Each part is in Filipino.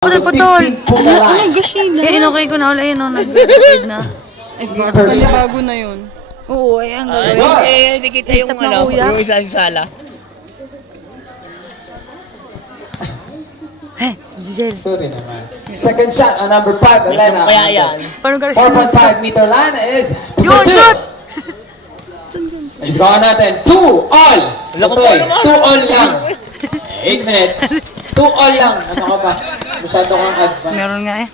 Putol. Ano gasila? Eh, inokay ko na ulit yun, nag-record na. Bago na yun. Oo, eh, ang gagawin. Hindi kita yung Stop na, kuya. yung isa sala. Eh, si Giselle. Sorry naman. Second shot on number 5, Elena. Kaya yan. Paano ka 4.5 meter line is Yun, number 2. shot! Let's go natin. 2 all. Lutoy. 2 all lang. 8 minutes. 2 all lang. Ano ka ba? Masyado kang advance. Meron nga eh.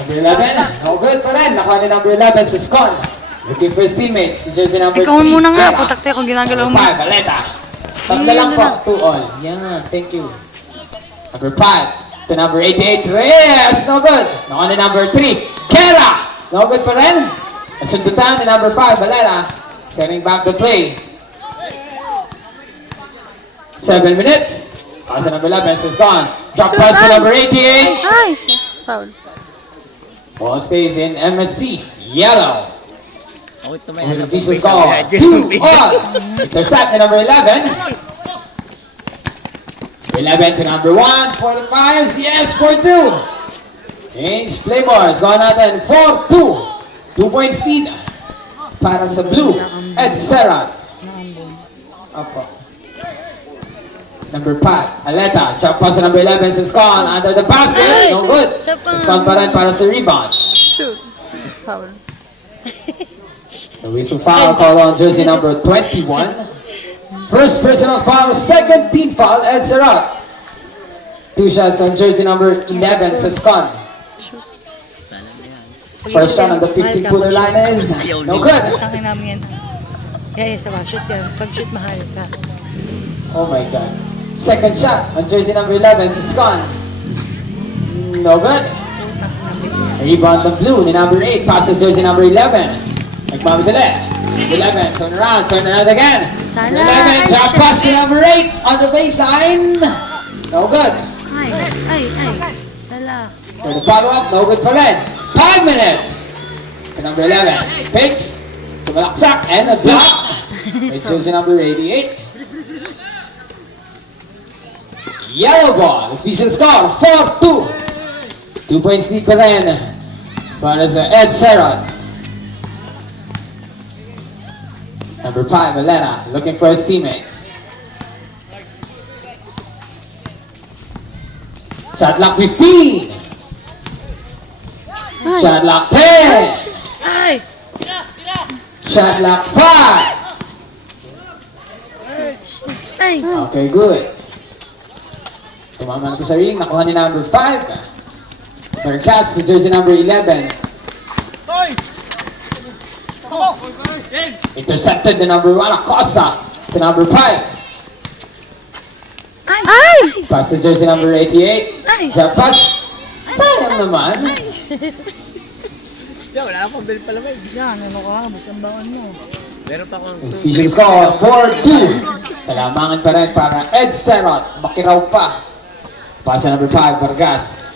Number 11. No good pa rin. Nakuha ni number 11 si Scon. Looking for his teammates. Si jersey number 3. Ikaw muna nga, putakte kung ginagalaw mo. Number 5, Aleta. Tatlo lang po. 2 all. Yan. Thank you. Number 5. To number 88, Reyes. No good. Nakuha ni number 3, Kela. No good pa rin. Nasundutan ni number 5, Valera. Sending back the play. 7 minutes. Pass to number 11, is gone. Drop pass to number 88. Ay, foul. Ball stays in MSC. Yellow. Ako ito With the official score. 2 all. Intercept to number 11. 11 to number 1. For the Fires. Yes, 4-2. Change play more. It's gone natin 4-2. 2 points lead. Para sa Blue. Ed Serrat. Opo. Number 5, Aleta. Drop pass to number 11, Siscon. Under the basket. No good. Siscon pa rin para sa rebound. Shoot. Foul. The whistle foul call on jersey number 21. First personal foul, second team foul, Ed Serrat. 2 shots on jersey number 11, Siscon. First shot on the 50-footer line is no good. Tangin namin yan. Yeah, yes, shoot yan. Pag shoot, mahal ka. Oh my God. Second shot on jersey number 11, Siscon. No good. Rebound the Blue ni number 8. Pass to jersey number 11. Nagmamadali. 11, turn around again. Sana. 11, drop pass to number 8 on the baseline. No good. Ay. Sala. For the follow-up, no good for Len. 5 minutes. To number 11. Pitch. Sumalaksak and a block. With jersey number 88. Yellow ball. Official score, 4-2. 2 points lead pa rin para sa Ed Serrat. Number 5, Elena, looking for his teammates. Shot clock 15. Shot clock 10. Ay! Shot clock 5. Ay! Okay, good. Tumama na po sa ring. Nakuha ni number 5. Bergas to jersey number 11. Intercepted the number 1, Acosta. To number 5. Ay! Pass to jersey number 88. Ay! Drop pass. Sayang naman. Wala akong bill pala may. Yan, ano ka? Basta ang baon mo. Meron pa akong Official score, 4-2. Talamangan pa rin para Ed Serrat. Makiraw pa. Pass to number 5, Vargas.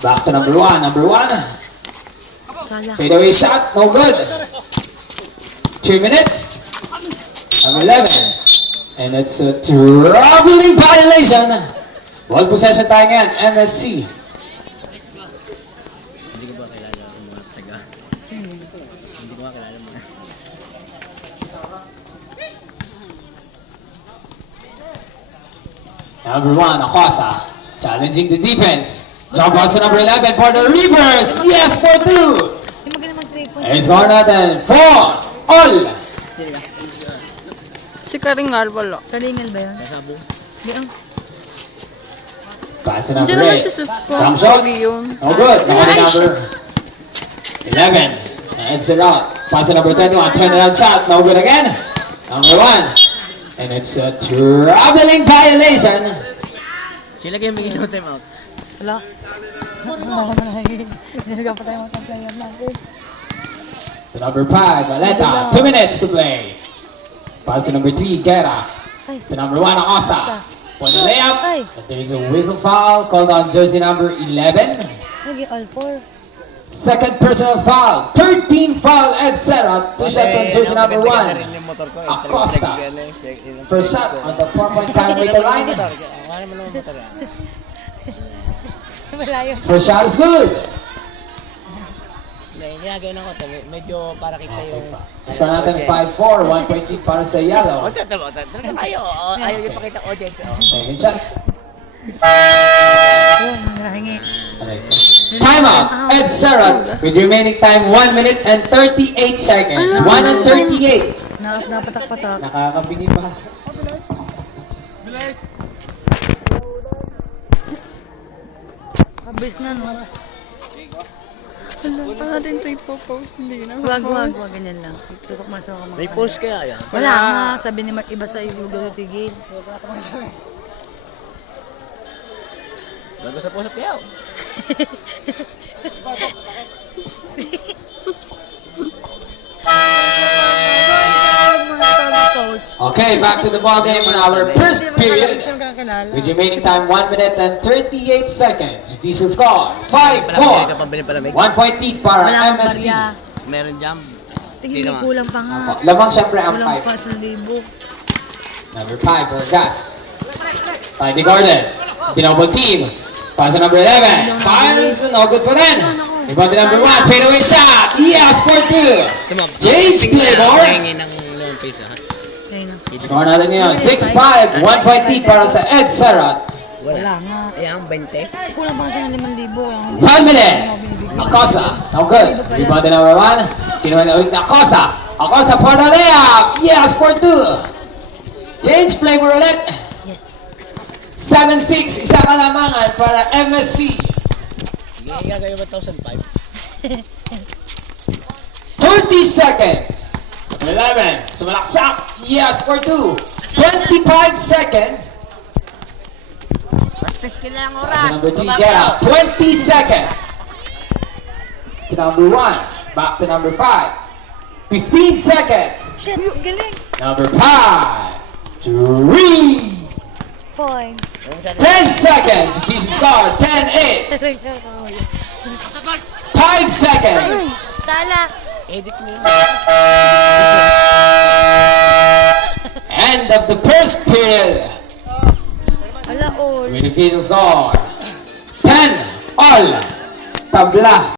Back to number 1. Number 1. Sala. Fade away shot, no good. 3 minutes. Ang 11. And it's a troubling violation. Ball possession tayo ngayon, MSC. Hindi ko ba kilala ang mga taga? Hindi ko ba kilala mga. Number 1, Acosta. Challenging the defense. Drop pass to number 11 for the reverse. Yes, 4-2. Hindi magaling mag-3 points. And score natin 4 all. Si Karingal wala. Kalingal ba yan? Kasabo. Di ang. Pass to number Diyan naman 8. si Siscon. Jump shots. Sorry yun. No good. Nakuha ni number 11. And it's a route. Pass to number 21. Turn around shot. No good again. Number 1. And it's a troubling violation. Sila kayo may ino time out. Wala. Nilagyan pa tayo mga player natin. To number 5, Valeta. 2 minutes to play. Pass to number 3, Guerra. To number 1, Acosta. For the layup. But there is a whistle foul called on jersey number 11. Naging all 4. Second personal foul. 13 foul, Ed Serrat. 2 shots on jersey number 1. Acosta. First shot on the 4.5 meter line. Paano mo naman motor yan? Malayo. First shot is good. Hindi, ginagawin ako ito. Medyo para kita yung... Score natin 5-4, 1 point lead para sa Yellow. Talaga tayo. Ayaw yung pakita audience. Second shot. Boom, nahingi. Time out. Ed Serrat with remaining time 1 minute and 38 seconds. 1 and 38. Napatak-patak. Nakakabingi pa. Mabilis na, no? Wala pa natin ito ipopost. Hindi na. Wag, ganyan lang. Tutok mo sa mga. May post kaya yan? Wala nga, sabi ni Mark, iba sa ilugaw tigil. Bago sa post kaya. Okay, back to the ball game on our first period. With remaining time 1 minute and 38 seconds. Official score 5-4. 1 point lead para Wala akong MSC. barya. Meron jam. Tingin may kulang pa nga. Lamang syempre ang Kulang 5. pa sa libo. Number 5 for Gas. Tiny Gordon. Double team. Pass to number 11. Fires. No good pa rin. Rebound to number 1. Fade away shot. Yes, for 2. James Claymore. Hingin ng long face ha. Ayun na. Score natin ngayon. 6-5. 1 point lead para sa Ed Serrat. Wala nga. Ayan, 20. Kulang pa siya ng 5,000. 1 minute. Acosta. No good. Rebound to number 1. Kinuha na ulit na Acosta. Acosta for the layup. Yes, for 2. James Claymore ulit. Yes. 7-6. Isa kalamangan para MSC. Hindi gagawin 1,005. 30 seconds. 11. Sumalaksak. Yes, for 2. 25 seconds. Bastos ka lang As number 3, get out. 20 seconds. To number 1. Back to number 5. 15 seconds. Shit, galing. Number 5. 3. Point. 10 seconds. Official score 10-8. 5 seconds. Sala. Edit mo. End of the first period. Wala all. With official score 10 all. Tabla.